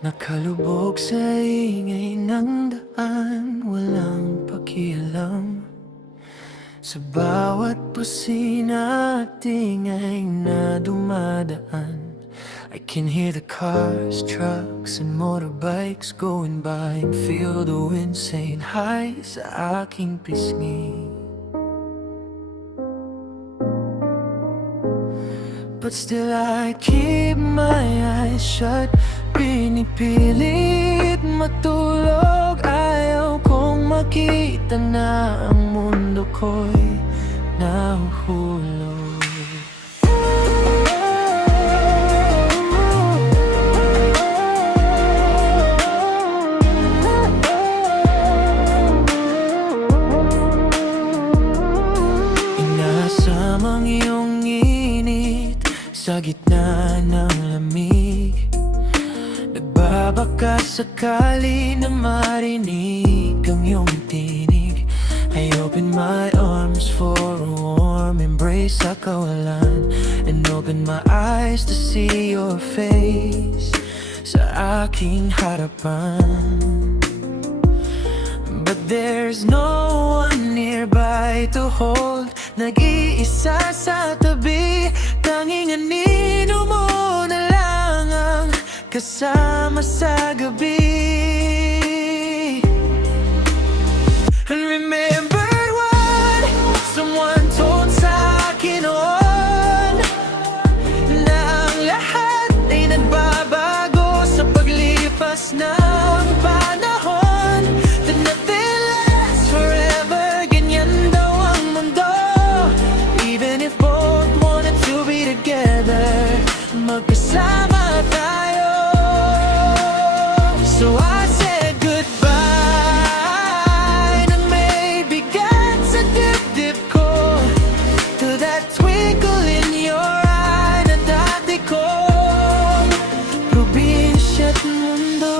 Nakalubog sa ingay ng daan, walang pakialam sa bawat busina at ingay na dumadaan. I can hear the cars, trucks, and motorbikes going by, and feel the wind saying hi sa aking pisngi. But still I keep my eyes shut, pinipilit matulog. Ayaw kong makita na ang mundo ko'y nahuhulog. Inasam ang iyong init sa gitna ng lamig. Nagbabaka sakali na marinig ang iyong tinig. I open my arms for a warm embrace sa kawalan, and open my eyes to see your face sa aking harapan. But there's no one nearby to hold, nag-iisa sa tabi. Tanging anino mo na lang ang kasama sa gabi. And remember what someone told sa akin noon, na ang lahat ay nagbabago sa paglipas ng panahon. That nothing lasts forever, ganyan daw ang mundo. Even if both wanted to be together, magkasama tayo. So I said goodbye nang may bigat sa dibdib ko, to that twinkle in your eye na dati kong probinsya't mundo.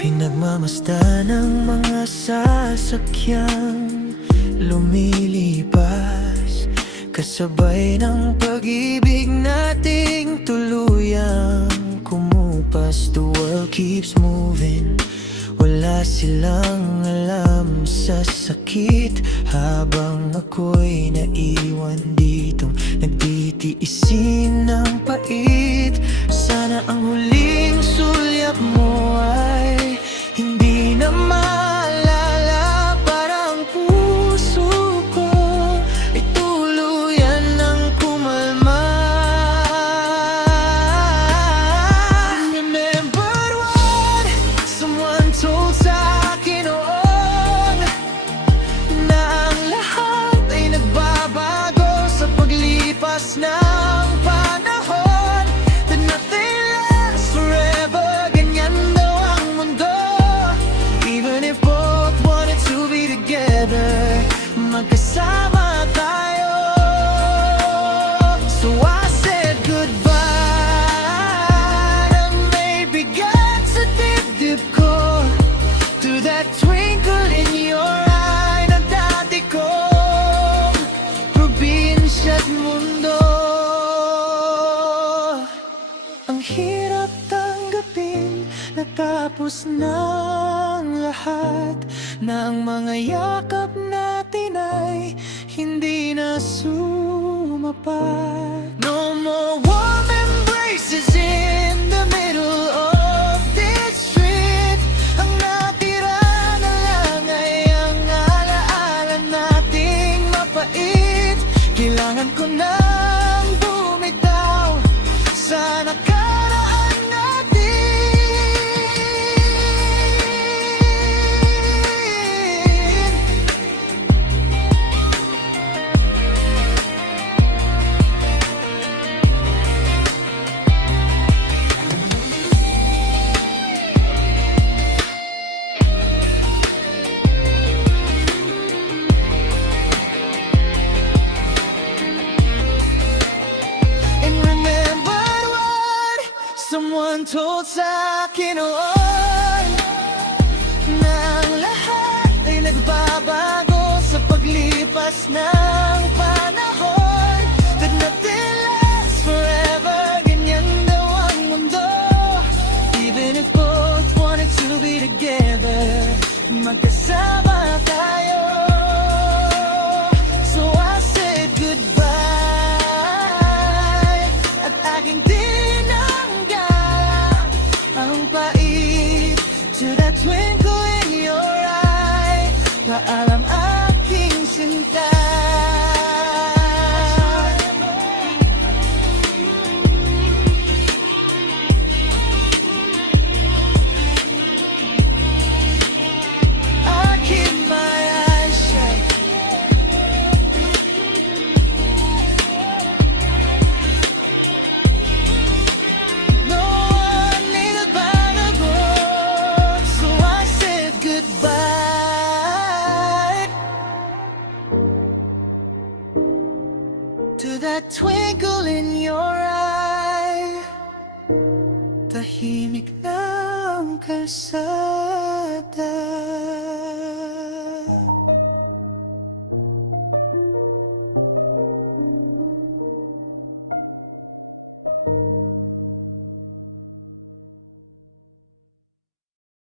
Pinagmamasdan ng mga sasakyang lumilipas, kasabay ng pag-ibig nating tuluyang kumupas. The world keeps moving, wala silang alam sa sakit, habang ako'y naiwan ditong nagtitiisin ng pait. Sana ang huling sulyap mo ay hindi na maalala, para ang puso ko ay tuluyan ng kumalma. Remember what someone told sa akin noon, na ang lahat ay nagbabago sa paglipas ng panahon. That nothing lasts forever, ganyan daw ang mundo. Even if both wanted to be together, magkasama tayo. So I said goodbye nang may bigat sa dibdib ko, to that twinkle in your eye na dati kong probinsya't mundo. Ang hirap tanggapin, natapos ng lahat, na ang mga yakap natin ay hindi na sumapat. No more warm embraces in the middle of this street. Ang natira na lang ay ang alaala nating mapait. Kailangan ko nang bumitaw sa nakaraan natin. And remember what someone told sa akin noon, magkasama tayo. So I said goodbye at aking tinanggap ang pait to that twinkle in your eye. Paalam aking sinta. I keep my eyes shut. No one needed by the book, so I said goodbye to that twinkle in your eye. Tahimik ng kalsada.